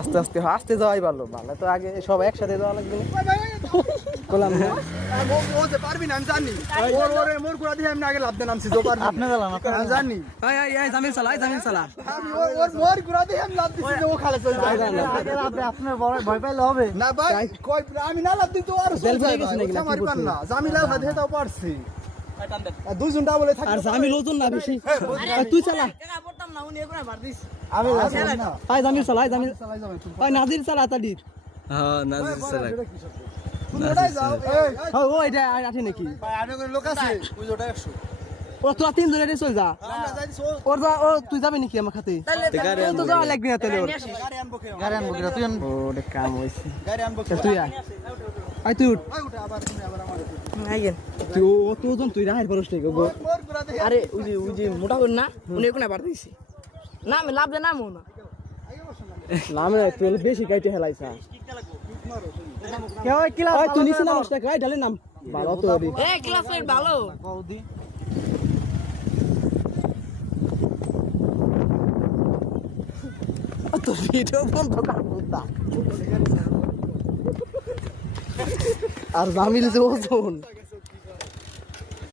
আস্তে আস্তে আস্তে যাওয়াই ভালো, ভালো তো আগে সব একসাথে যাওয়া লাগবে। বললাম না ও যে পারবি না আমি জানি, ওরে মোর গুড়া দিয়ে আমি আগে লাভ দেন নামছি তো পারবি আপনি গেলাম আমি জানি, এই জামিল চালা, এই জামিল চালা। আমি ওর মোর গুড়া দিয়ে আমি লাভ দিছি যে ও খালে চলে যায়। আপনার ভয় পাইলে হবে না ভাই কই আমি না লাভ দিই তো আর জেল পড়ে গেছে নাকি? আমার পার না জামিলা সাথে তাও পারছি দুইজন ডাবলে থাকে আর জামিল ওজন না বেশি। তুই চালা, আমি লাভ না এই জামিল চালা, এই জামিল, চালাই যাবে এই নাজির চালা তাড়ি। হ্যাঁ নাজির চালা। তুমি ওটাই যাও এই ও এটা আছে নাকি? ভাই আর কোন লোক আছে ওই ওটা 100 ও তোরা তিন জনে চল যা। আমরা যাইছি ওর যা, ও তুই যাবি নাকি আমার সাথে? গাড়ি তো যাওয়া লাগবে না তাহলে ওর। গাড়ি আনবো কে গাড়ি আনবো কিনা তুই? ওরে কাম হইছে। গাড়ি আনবো কে তুই আয়, আয় তুই উঠ। ওই ওটা আবার তুমি আবার আমার আইগেন তুই ও তুই ওজন তুই রাহের পরশ নাই গো। মোর গুড়া দিয়ে আরে ওই যে মোটা করে না উনি কোনে বার দিছি না আমি লাভ দে না মো না নাম রে তুই বেশি গাইতে হেলাইছা। কে ওই কিলা ওই তুই নিছ না মস্তা গাই ঢালে নাম ভালো তো রে। এ ক্লাস রেট ভালো তো ভিডিও বন্ধ কর বুদ্ধা। আর জামিল যে ওজন